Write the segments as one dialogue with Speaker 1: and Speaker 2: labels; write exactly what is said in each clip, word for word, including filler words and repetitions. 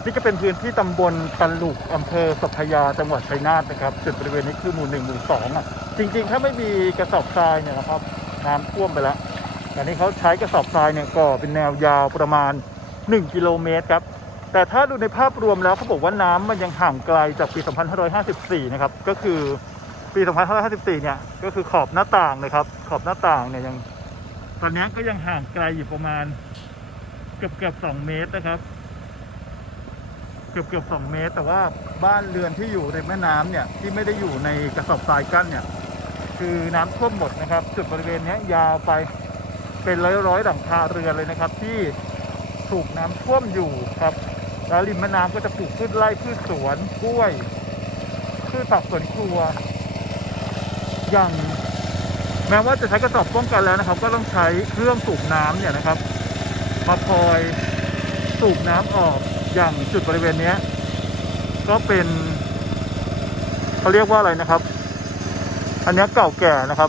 Speaker 1: นี่ก็เป็นพื้นที่ตำบลตันหลุกอำเภอสัพยาจังหวัดชัยนาทนะครับจุดบริเวณนี้คือหมู่หนึ่งหมู่สองอ่ะจริงๆถ้าไม่มีกระสอบทรายเนี่ยนะครับน้ำท่วมไปแล้วแต่นี้เขาใช้กระสอบทรายเนี่ยก่อเป็นแนวยาวประมาณหนึ่งกิโลเมตรครับแต่ถ้าดูในภาพรวมแล้วเขาบอกว่าน้ำมันยังห่างไกลจากปีสองพันห้าร้อยห้าสิบสี่นะครับก็คือปีสองพันห้าร้อยห้าสิบสี่เนี่ยก็คือขอบหน้าต่างนะครับขอบหน้าต่างเนี่ยยังตอนนี้ก็ยังห่างไกลอยู่ประมาณเกือบเกือบสองเมตรนะครับเกือบเกือบสองเมตรแต่ว่าบ้านเรือนที่อยู่ในแม่น้ำเนี่ยที่ไม่ได้อยู่ในกระสอบทรายกั้นเนี่ยคือน้ำท่วมหมดนะครับจุดบริเวณนี้ยาวไปเป็นร้อยร้อยหลังคาเรือนเลยนะครับที่ถูกน้ำท่วมอยู่ครับแล้วริมแม่น้ำก็จะปลูกพืชไร่พืชสวนกล้วยพืชผักสวนครัวอย่างแม้ว่าจะใช้กระสอบป้องกันแล้วนะครับก็ต้องใช้เครื่องสูบน้ำเนี่ยนะครับมาคอยสูบน้ำออกอย่างจุดบริเวณนี้ก็เป็นเขาเรียกว่าอะไรนะครับอันนี้เก่าแก่นะครับ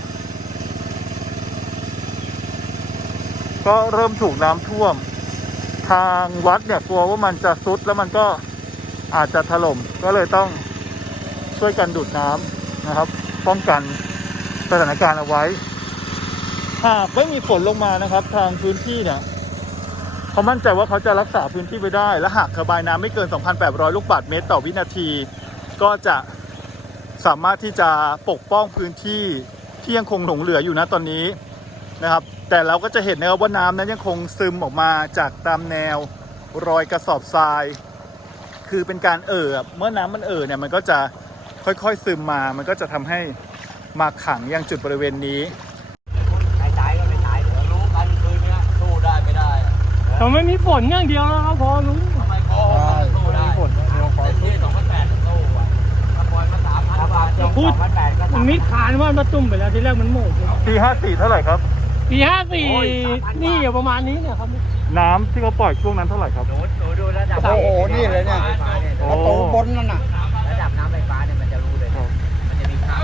Speaker 1: ก็เริ่มถูกน้ำท่วมทางวัดเนี่ยกลัวว่ามันจะทรุดแล้วมันก็อาจจะถล่มก็เลยต้องช่วยกันดูดน้ำนะครับป้องกันสถานการณ์เอาไว้หากไม่มีฝนลงมานะครับทางพื้นที่เนี่ยเขามั่นใจว่าเขาจะรักษาพื้นที่ไว้ได้และหากระบายน้ำไม่เกิน สองพันแปดร้อย ลูกบาศก์เมตรต่อวินาทีก็จะสามารถที่จะปกป้องพื้นที่ที่ยังคงหลงเหลืออยู่นะตอนนี้นะครับแต่เราก็จะเห็นนะครับว่าน้ำนั้นยังคงซึมออกมาจากตามแนวรอยกระสอบทรายคือเป็นการเอ่อเมื่อน้ำมันเอ่อเนี่ยมันก็จะค่อยๆซึมมามันก็จะทำให้มาขังยังจุดบริเวณนี้
Speaker 2: ใช้ใช้ก็ไม่ใช้เดี๋ยวรู้กันคืนนี้สู้ได้ไม่ได้
Speaker 3: แต่ไม่มีฝนอย่างเดียวแล้วครับพอรู้
Speaker 2: ทำไมพอสู้ได้ฝนแต่ที่สองพันแปดสู้อ่ะถ้าปล่อยมาสามพันบาทสองพันแปดก็สาม
Speaker 3: มีขานว่ามาตุ่มไปแล้วทีแรกมันโหมก
Speaker 1: ปีห้าสี่เท่าไหร่ครับ
Speaker 3: ปีห้าสี่นี่อยู่ประมาณนี้เนี่ยครับ
Speaker 1: น้ำที่เขาปล่อยช่วงนั้นเท่าไหร่ครับ
Speaker 2: ดูดูดูระดับ
Speaker 4: โอ้โหนี่เลยเนี่ยประตูบนนั่นน่ะ
Speaker 2: ระดับน้ำไฟฟ้าเนี่ยมันจะรู้เลยมันจะมีค่า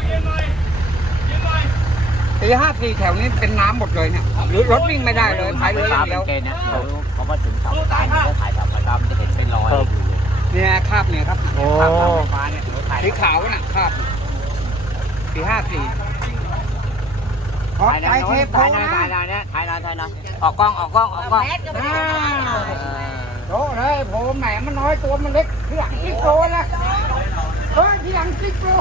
Speaker 4: ปีห้าสี่แถวนี้เป็นน้ำหมดเลยเนี่ยหรือรถวิ่งไม่ได้เลยพายเรืออย่างเดียว
Speaker 2: เขาเขาก็ถึงเสาสายเขาถ่ายแบบประจำจะเห็นเป็นรอย
Speaker 4: เนี่ยคราบเนี่ยครับ
Speaker 2: คราบน้ำไฟฟ้าเนี่ย
Speaker 4: สีขาวน่ะคราบปีห้าสี่
Speaker 2: ถ่ายถ่ายเทปถ่ายถ่ายถ่ายถ่ายเนี่ยถ่ายถ่ายถ่ายออกกล้องออกกล้องออกกล้อง
Speaker 4: โตเลยผมแหมมันน้อยตัวมันเล็กที่หลังกิ๊กโตนะเฮ้ยที่หลังกิ๊กโต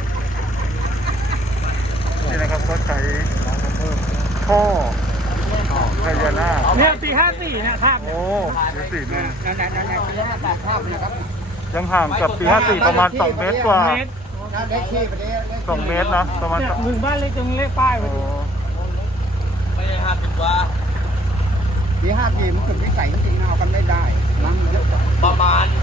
Speaker 1: นี่นะครับก็ใช้ท่อพญานาค
Speaker 3: เนี่ยปีห้าสี่นะครับ
Speaker 1: โอ้ปีสี่นี่
Speaker 4: นั่นนั่นนั่นปีห้าแปดภาพเนี่ยครับ
Speaker 1: ยังห่างกับปีห้าสี่ประมาณสองเมตรกว่าสองเมตรนะประมาณ
Speaker 3: หนึ่งบ้านเล็กจนเล็กป้ายไปดู
Speaker 2: ไม่ใช่ห้าสิบกว่า
Speaker 4: ปีห้าสี่มันถึงวิสัยจริงๆเอากันไม่ได้น้ำเยอะ
Speaker 2: ประมาณ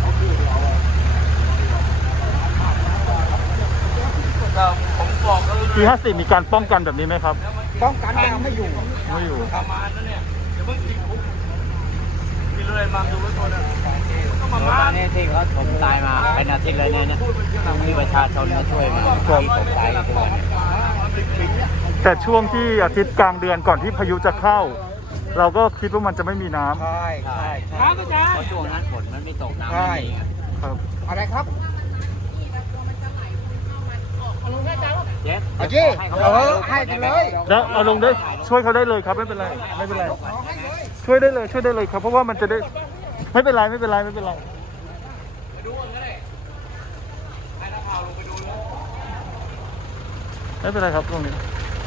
Speaker 2: ผมบอก
Speaker 1: ปีห้าสี่มีการป้องกันแบบนี้ไหมครับ
Speaker 4: ป้องกันเราไม่อยู่
Speaker 1: ไม่อยู่
Speaker 2: ประมาณนั้นเนี่ยเดี๋ยวเพิ่งติดคุกมีเลยมาดูแล้วตัวนั้นก็มามาเนี่ยที่เขาผมตายมาเป็นอาทิตย์เลยเนี่ยเนี่ยมีประชาชนมาช่วยมาช่วยผมตายกันตัวเนี่ย
Speaker 1: แต่ช่วงที่อาทิตย์กลางเดือนก่อนที่พายุจะเข้าเราก็คิดว่ามันจะไม่มีน้ำ
Speaker 4: ใช่ใช่
Speaker 3: ใช่
Speaker 2: เพราะช่วงนั้นฝนมันไม่ตกน้ำ
Speaker 4: ไม่มี
Speaker 1: ครับ
Speaker 4: อะไรครับ
Speaker 2: เจ๊
Speaker 4: เอาจีเออให้ไปเลย
Speaker 1: แล้วเอาลงได้ช่วยเขาได้เลยครับไม่เป็นไรไม่เป็นไรช่วยได้เลยช่วยได้เลยครับเพราะว่ามันจะได้ไม่เป็นไรไม่เป็นไรไม่เป็นไร
Speaker 2: ไปดูกันเลยให้นักข่าวลงไปดูเลย
Speaker 1: ไม่เป็นไรครับตรงนี้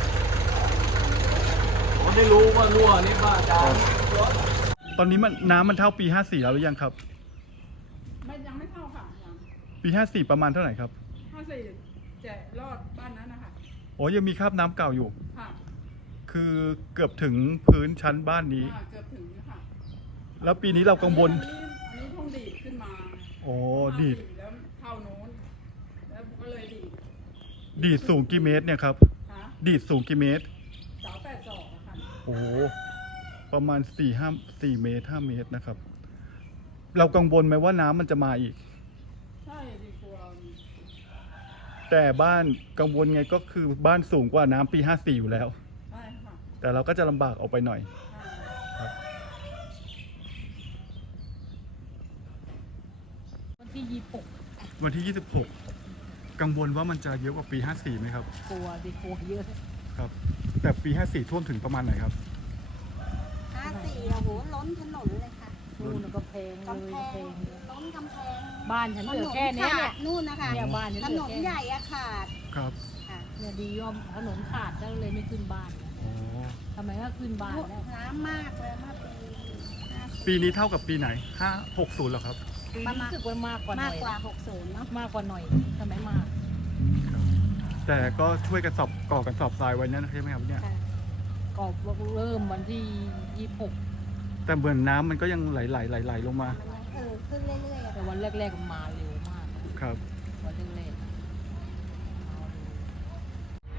Speaker 2: ผมได้รู้ว่ารั่วนี่ว่าจะ
Speaker 1: ตอนนี้มันน้ำมันเท่าปีห้าสี่แล้วหรือยังครับ
Speaker 5: มันยังไม่เท่าค่ะยัง
Speaker 1: ปีห้าสี่ประมาณเท่าไหร่ครับ
Speaker 5: ห้าสี่จะรอดบ้านนั้นนะคะ
Speaker 1: โอ้ยังมีคราบน้ำเก่าอยู่
Speaker 5: ค่ะ
Speaker 1: คือเกือบถึงพื้นชั้นบ้านนี้
Speaker 5: เกือบถึงค่ะ
Speaker 1: แล้วปีนี้เรากังวล
Speaker 5: อันนี้ทุ่งดีดขึ้นมา
Speaker 1: โอ้ดีด
Speaker 5: แล้วเข้าโน้นแล้วก็เลยดีด
Speaker 1: ดีดสูงกี่เมตรเนี่ยครับดีดสูงกี่เมตร
Speaker 5: เสาแปดศอกค่ะ
Speaker 1: โอ้ประมาณสี่ห้าสี่เมตรห้าเมตรนะครับเรากังวลไหมว่าน้ำมันจะมาอีก
Speaker 5: ใช่ดีกว่า
Speaker 1: แต่บ้านกังวลไงก็คือบ้านสูงกว่าน้ำปีห้าสี่อยู่แล้ว
Speaker 5: ใช่ค่ะ
Speaker 1: แต่เราก็จะลำบากออกไปหน่อย
Speaker 6: ที่ยี่ปก
Speaker 1: วันที่ยี่สิบหกกังวลว่ามันจะเยอะกว่าปีห้าสี่ไหมครับ
Speaker 6: กลัวดิกลัวเยอะ
Speaker 1: ครับ แต่ปีห้าสี่ท่วมถึงประมาณไหนครับ
Speaker 7: ห้าสี่โอ้โหล้นถนนเลยค่ะ
Speaker 6: นู่นก็เพลงเลย
Speaker 7: กำแพ
Speaker 6: เพล
Speaker 7: ง
Speaker 6: งเลย
Speaker 7: ล้นกำแพง
Speaker 6: บ้านฉันเหลือแค่เนี้ยเนี่ย
Speaker 7: ถขาดนู่นนะคะ
Speaker 6: เนี่ยบ้านฉัน
Speaker 7: ถ
Speaker 6: เหลื
Speaker 7: น
Speaker 6: อน แค่
Speaker 7: ใหญ่อะขาด
Speaker 1: ครับ
Speaker 7: ค่ะ
Speaker 6: เนี่ยดีว่าถนนขาดก็เลยไม่ขึ้นบ้าน
Speaker 1: อ๋อ
Speaker 6: ทำไมก็ขึ้นบ้านได้
Speaker 7: น้ำมากเลยเมื่อปีห้าสิบ
Speaker 1: ปีนี้เท่ากับปีไหนห้าหกศูนย์เหรอครับ
Speaker 6: ปีนี้รู้สึกว่ามากกว่าห
Speaker 7: มา
Speaker 6: น่
Speaker 7: ก
Speaker 6: อย
Speaker 7: กว่าหกศูนย์เนาะ
Speaker 6: มากกว่าหน่อยทำไมมาก
Speaker 1: แต่ก็ช่วยกันสอบก่อกันสอบทรายไว้นั่นใช่ไหมครับเนี่ย
Speaker 7: ค่ะ
Speaker 6: ก็เริ่มวันที่ยี่หก
Speaker 1: แต่เหมือนน้ำมันก็ยังไหลไหลไหลไหลลงมา
Speaker 7: มันยังเออขึ้นเรื่อยๆอะ
Speaker 6: แต่วันแรกๆมันมาเร็วมาก
Speaker 1: ครับ
Speaker 6: วันแรกๆอะมาเร็ว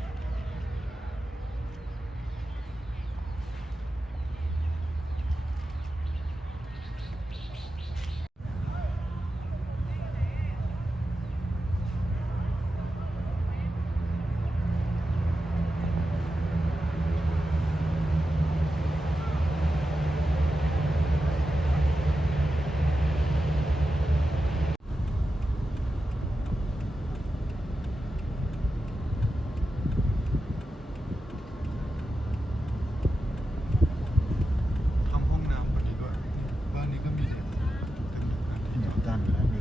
Speaker 1: ทำห้องน้ำวันนี้ด้วยบ้านนี้ก็มีเด็กที่จอดตั้งอยู่แล้ว